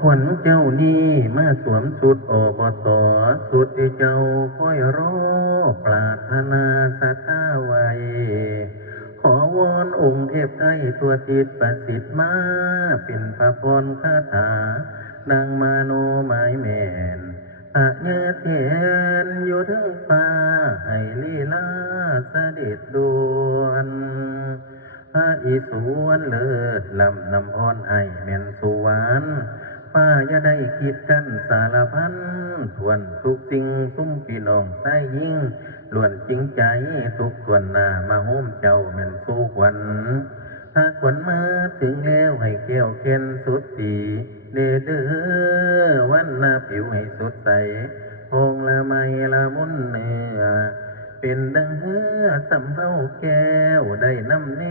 ขวัญเจ้านี่มาสวมสุดอบตสุดที่เจ้าคอยรอปรารถนาศรัทธาไว้ ขอวอนองค์เทพไทยทั่วทิศประสิทธิ์มาเป็นพระพรคาถานางมาโนหมายแม่นอะเนเทนอยู่ทั้งฟ้าให้ลีลาเสด็จดวนอีสวนเลิศลำนำพรไอแม่นสุวรรณป้าอย่าได้คิดกันสารพันทวนทุกสิ่งซุ้มพี่น้องใส่ยิ่งล้วนจริงใจทุกส่วนหน้ามาโฮมเจ้าแม่นสู้ขวัญถ้าขวัญมาถึงแล้วให้เกี้ยวเข็นสุดสีเด้อเด้อวันหน้าผิวให้สดใสพงละไมละมุนเนื้อเป็นดังเหือสำเภาแก้วได้น้ำแน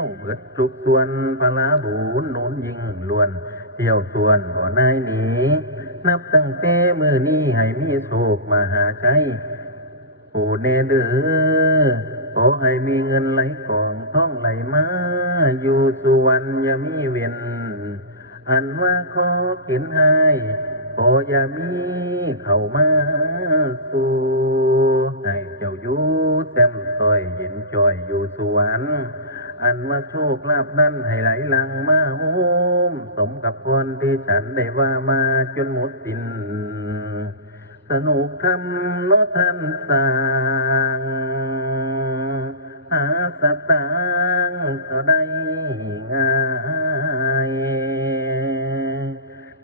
วเบิดทุกส่วนพลาบูนโน้นยิ่งล้วนเที่ยวส่วนบ่อนายหนีนับตั้งแต่มือนี้ให้มีโชคมาหาใจผู้เนเด้อขอให้มีเงินไหลกองท่องไหลมาอยู่สุวรรณอย่ามีเวียนอันว่าขอเขียนให้ขออย่ามีเข้ามาสู่ให้เจ้าอยู่แซมซอยเห็นจอยอยู่สวรรค์อันว่าโชคลาภนั้นให้ไหลหลังมาโฮมสมกับพรที่ฉันได้ว่ามาจนหมดสิ้นสนุกทำโนท่านสร้างหาสตางค์ก็ได้ง่าย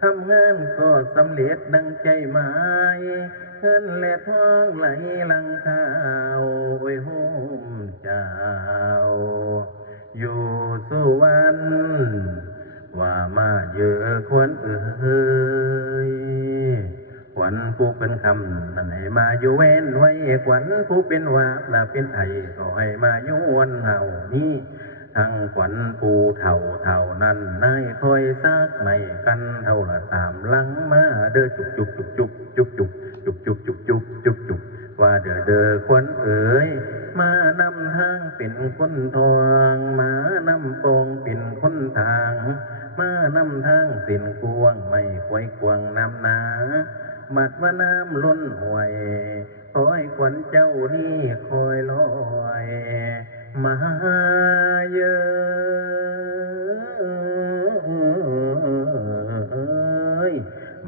ทำงานก็สำเร็จดังใจหมายเงินและทองไหลหลังข้าวโอ้ยโฮมเจ้าอยู่สุวรรณว่ามาเยอะควรเอ่ยขวัญผู้เป็นคำนั่นให้มาอยู่เว้นไว้ขวัญผู้เป็นวาและเป็นไทยก็ให้มาอยู่วันเฮานี้ทั้งขวัญผู้เท่าเท่านั้นนายคอยซักไม่กันเท่าละตามหลังมาเด้อจุกจุกจุกจุกจุกจุกจุกจุกจุกจุกจุกจุกว่าเด้อเด้อขวัญเอ๋ยมานำทางเป็นคนทองมานำปองเป็นคนทางมานำทางสินกวงไม่ควยกวงน้ำนาบัดว่าน้ำล้นห่วยคอยขวัญเจ้านี่คอยลอยมาเยอะ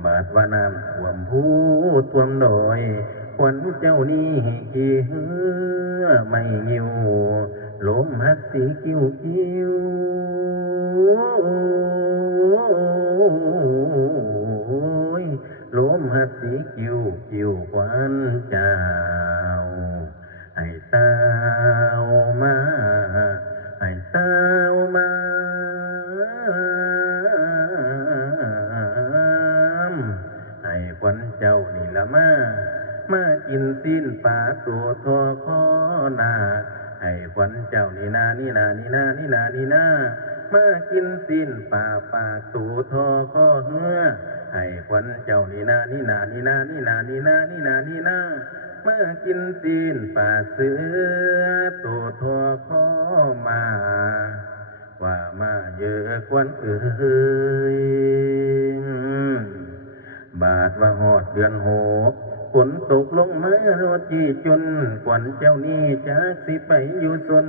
บาดว่าน้ำท่วมผู้ท่วมดอยขวัญเจ้านี่ขี่เหือไม่หิวลมหัดสีกิ้วกิ้วลมหัดสีกิ้วกิ้วขวัญเจ้าให้เต้ามาให้เต้ามาให้ขวัญเจ้านี่ละมากินสิ้นป่าตัวทอคอนาให้ขวัญเจ้านี่นานี่นานี่นานี่นานี่นามากินสิ้นป่าปากตัวทอคอเหือให้ขวัญเจ้านี่นานี่นานี่นานี่นานี่นานี่นานี่นามากินสิ้นป่าเสือตัวทอคอมาว่ามาเยอะขวัญเอ่ยบาดว่าหอดเดือนหกฝนตกลงมาโรจีจนขวัญเจ้านี่จากสิไปอยู่สน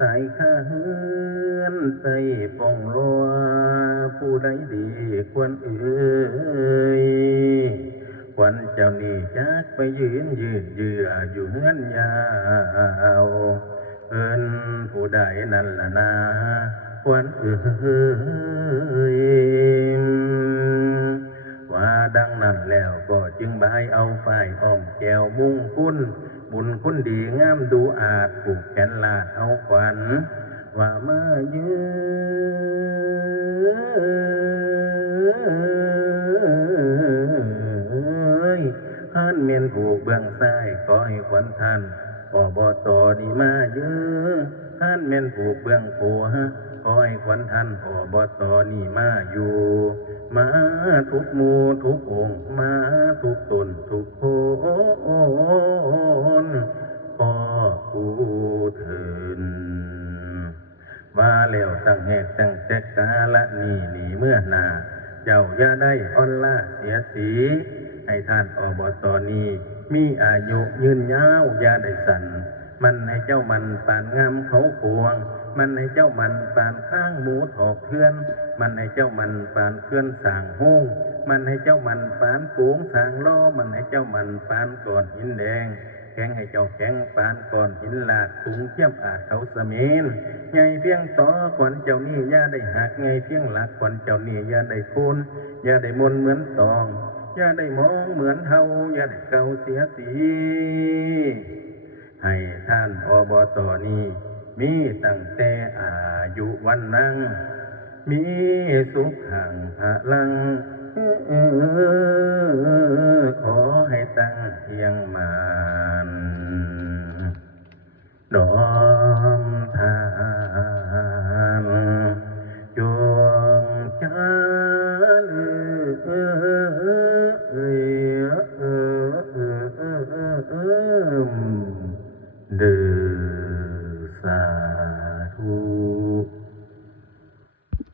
สายข้าเฮือนใส่ป่องรัวผู้ใดดีควรเอ่ยขวัญเจ้านี่จากไปยืนเยืออยู่เฮือนยาวเอิ้นผู้ใดนั่นล่ะนาขวัญเอ่ยว่าดังนั้นแล้วก็จึงบายเอาฝ่ายอ้อมแก้วมุ่งคุณบุญคุณดีงามดูอาจผูกแขนลาดเอาขวัญว่ามาเยือยหันเมียนผูกเบื้องซ้ายขอให้ขวัญท่านอบตดีมาเยอะหันเมียนผูกเบื้องขวาขอให้ขวัญท่านอบตนี่มาอยู่มาทุกหมู่ทุกองค์มาทุกตนทุกคนขอผู้เถินมาแล้วตั้งแหกตั้งแต่กาละนี่เมื่อนา เจ้าอย่าได้อ่อนล้าเสียสีให้ท่านอบตนี้มีอายุยืนยาวอย่าได้สั่นมันให้เจ้ามันปานงามเขาพวงมันให้เจ้ามันปานข้างหมูถอกเทือนมันให้เจ้ามันปานเคลื่อนสร้างห้งมันให้เจ้ามันปานปูงสร้างล้อมันให้เจ้ามันปานก้อนหินแดงแข็งให้เจ้าแข็งปานก้อนหินลาดสูงเทียมอาจเขาเสมีนใหญ่เพียงต่อก่อนเจ้านี่อย่าได้หักใหญ่เพียงหลักก่อนเจ้านี่อย่าได้คูนอย่าได้มนเหมือนตองอย่าได้มองเหมือนเฮาอย่าได้เก่าเสียสีให้ท่านอบตนี้มีตั้งแต่อายุวันนั่งมีสุขขังพลังขอให้ตั้งเทียงมันดอมทานจวงใจ